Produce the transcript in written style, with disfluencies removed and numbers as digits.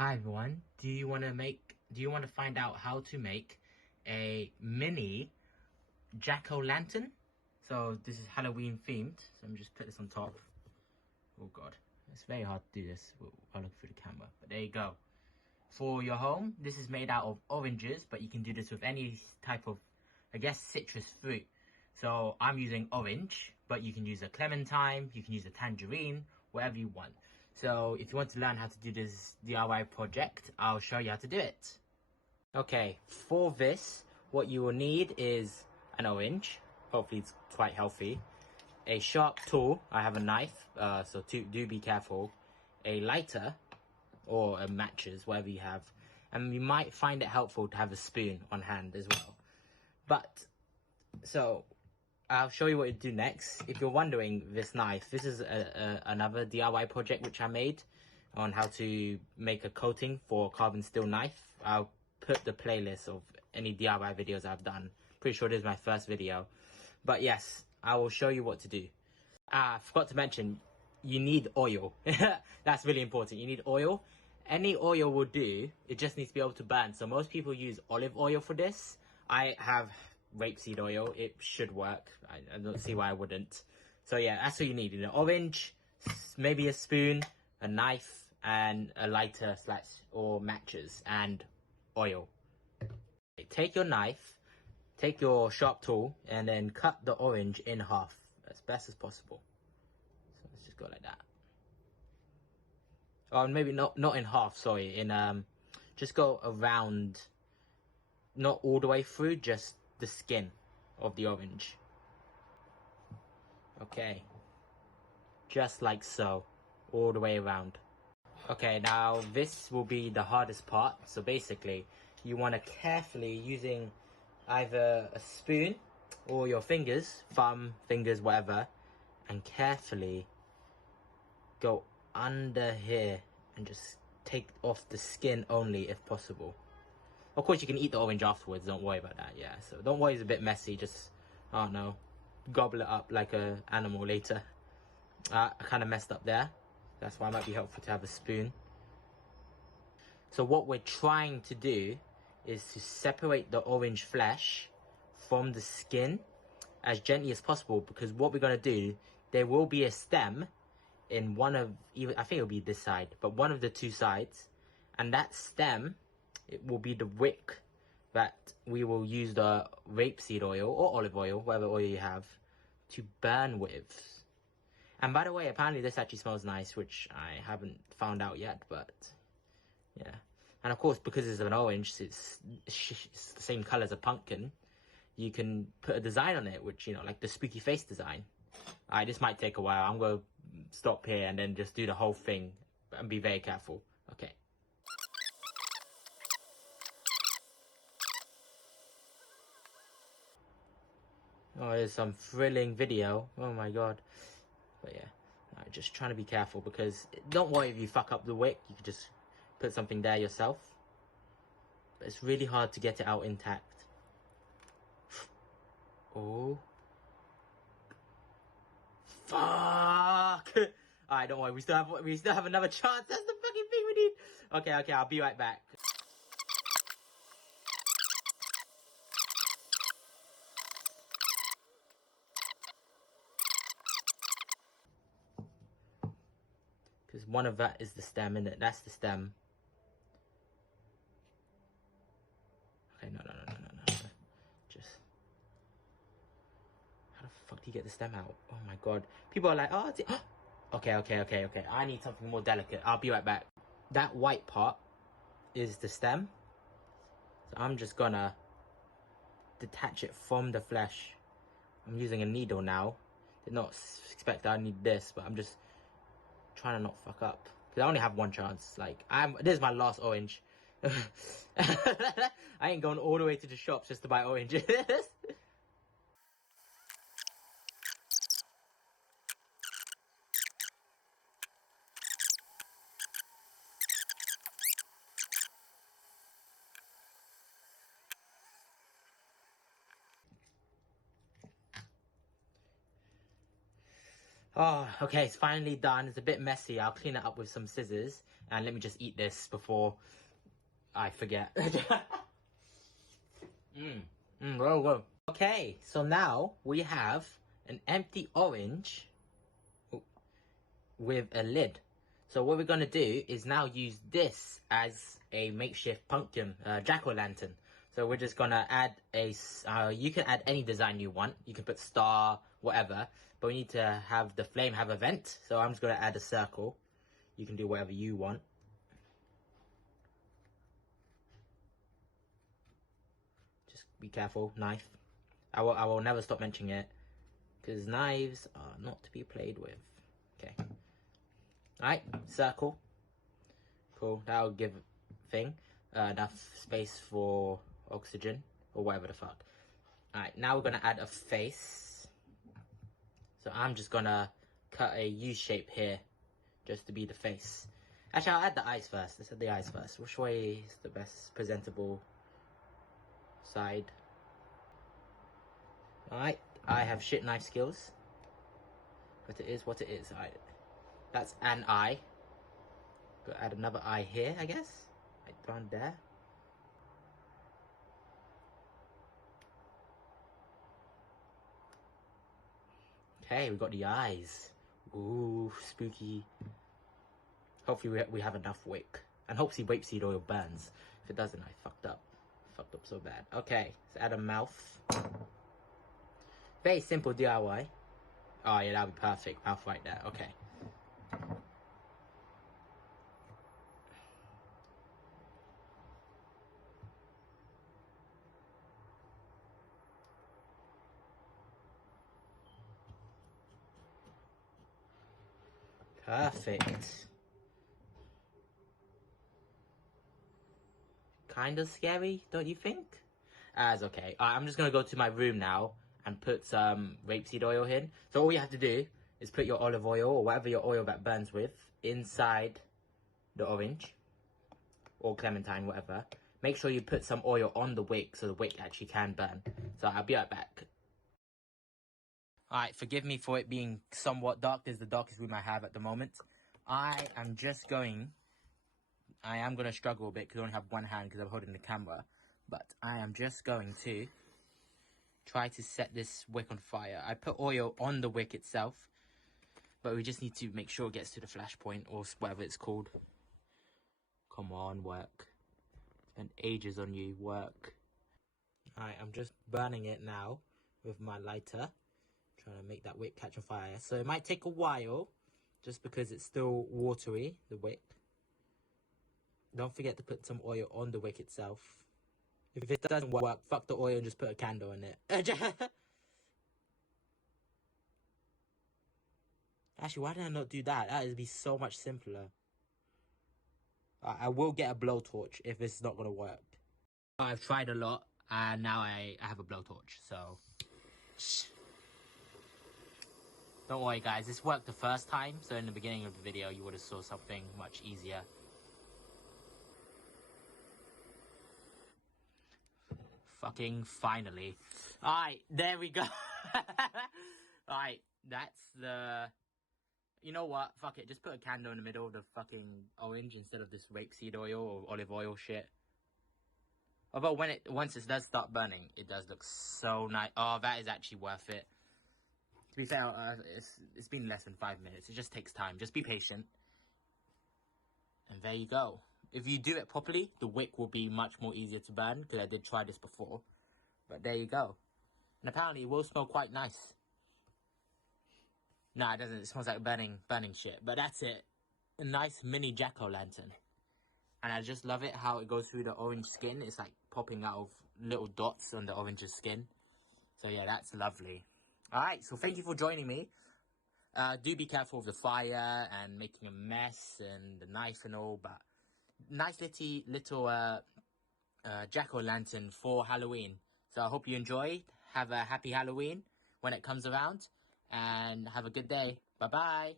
Hi everyone. Do you want to find out how to make a mini jack-o'-lantern? So this is Halloween themed. So let me just put this on top. Oh god, it's very hard to do this while looking through the camera. But there you go. For your home, this is made out of oranges, but you can do this with any type of, I guess, citrus fruit. So I'm using orange, but you can use a clementine, you can use a tangerine, whatever you want. So if you want to learn how to do this DIY project, I'll show you how to do it. Okay, for this, what you will need is an orange. Hopefully it's quite healthy. A sharp tool. I have a knife, so do be careful. A lighter, or matches, whatever you have. And you might find it helpful to have a spoon on hand as well. But, so, I'll show you what to do next. If you're wondering, this knife, this is another DIY project which I made on how to make a coating for a carbon steel knife. I'll put the playlist of any DIY videos I've done. Pretty sure this is my first video. But yes, I will show you what to do. I forgot to mention, you need oil. That's really important. You need oil. Any oil will do. It just needs to be able to burn. So most people use olive oil for this. I have rapeseed oil. It should work. I don't see why I wouldn't. So yeah, that's what you need. An orange, maybe a spoon, a knife, and a lighter or matches, and oil. Take your knife, take your sharp tool, and then cut the orange in half as best as possible. So let's just go like that. Oh, maybe not in half, sorry. Just go around, not all the way through, just the skin of the orange. Okay, just like so, all the way around. Okay, now this will be the hardest part. So basically, you want to carefully, using either a spoon or your fingers, thumb, fingers, whatever, and carefully go under here and just take off the skin only if possible. Of course, you can eat the orange afterwards, don't worry about that, yeah. So don't worry, it's a bit messy, just, I don't know, gobble it up like an animal later. I kind of messed up there. That's why it might be helpful to have a spoon. So what we're trying to do is to separate the orange flesh from the skin as gently as possible, because what we're going to do, there will be a stem in one of, I think it'll be this side, but one of the two sides, and that stem, it will be the wick that we will use the rapeseed oil or olive oil, whatever oil you have, to burn with. And by the way, apparently this actually smells nice, which I haven't found out yet, but yeah. And of course, because it's an orange, it's the same color as a pumpkin, you can put a design on it, which, you know, like the spooky face design. Alright, this might take a while. I'm going to stop here and then just do the whole thing and be very careful. Okay. Oh, there's some thrilling video. Oh my god. But yeah, just trying to be careful, because don't worry if you fuck up the wick. You can just put something there yourself. But it's really hard to get it out intact. Oh. Fuck! Alright, don't worry. We still have another chance. That's the fucking thing we need. Okay, I'll be right back. Because one of that is the stem, and that's the stem. Okay, no. Just, how the fuck do you get the stem out? Oh my god. People are like, oh, it's... Okay. I need something more delicate. I'll be right back. That white part is the stem. So I'm just gonna detach it from the flesh. I'm using a needle now. Did not expect that I need this, but I'm just trying to not fuck up, because I only have one chance. Like, this is my last orange. I ain't going all the way to the shops just to buy oranges. Oh, okay, it's finally done. It's a bit messy. I'll clean it up with some scissors. And let me just eat this before I forget. Whoa, whoa. Okay, so now we have an empty orange with a lid. So what we're going to do is now use this as a makeshift pumpkin, jack-o'-lantern. So we're just going to add a, you can add any design you want. You can put star, whatever. But we need to have the flame have a vent. So I'm just going to add a circle. You can do whatever you want. Just be careful, knife. I will never stop mentioning it. Because knives are not to be played with. Okay. Alright, circle. Cool, that'll give thing enough space for oxygen or whatever the fuck. Alright, now we're gonna add a face. So I'm just gonna cut a U shape here just to be the face. Actually, I'll add the eyes first. Let's add the eyes first. Which way is the best presentable side? Alright, I have shit knife skills. But it is what it is. Alright, that's an eye. Gotta add another eye here, I guess. Right down there. Okay, we got the eyes. Ooh, spooky. Hopefully we have enough wick. And hopefully rapeseed oil burns. If it doesn't, I fucked up. Fucked up so bad. Okay, let's add a mouth. Very simple DIY. Oh yeah, that'll be perfect. Mouth right there. Okay. Perfect. Kind of scary, don't you think? That's okay. I'm just gonna go to my room now and put some rapeseed oil in. So all you have to do is put your olive oil or whatever your oil that burns with inside the orange or clementine, whatever. Make sure you put some oil on the wick so the wick actually can burn. So I'll be right back. Alright, forgive me for it being somewhat dark. This is the darkest room I have at the moment. I am going to struggle a bit because I only have one hand because I'm holding the camera. But I am just going to try to set this wick on fire. I put oil on the wick itself. But we just need to make sure it gets to the flash point or whatever it's called. Come on, work. Spend ages on you, work. Alright, I'm just burning it now with my lighter. Trying to make that wick catch on fire. So it might take a while, just because it's still watery, the wick. Don't forget to put some oil on the wick itself. If it doesn't work, fuck the oil and just put a candle in it. Actually, why did I not do that? That would be so much simpler. I will get a blowtorch if it's not going to work. I've tried a lot, and now I have a blowtorch, so... Don't worry guys, this worked the first time, so in the beginning of the video you would have saw something much easier. Fucking finally. Alright, there we go. Alright, that's the... You know what, fuck it, just put a candle in the middle of the fucking orange instead of this rapeseed oil or olive oil shit. Although once it does start burning, it does look so nice. Oh, that is actually worth it. To be fair, it's been less than 5 minutes. It just takes time. Just be patient. And there you go. If you do it properly, the wick will be much more easier to burn, because I did try this before. But there you go. And apparently it will smell quite nice. Nah, it doesn't. It smells like burning shit. But that's it. A nice mini jack-o'-lantern. And I just love it how it goes through the orange skin. It's like popping out of little dots on the orange's skin. So yeah, that's lovely. Alright, so thank you for joining me. Do be careful with the fire and making a mess and the knife and all, but nice little jack-o'-lantern for Halloween. So I hope you enjoyed. Have a happy Halloween when it comes around, and have a good day. Bye-bye.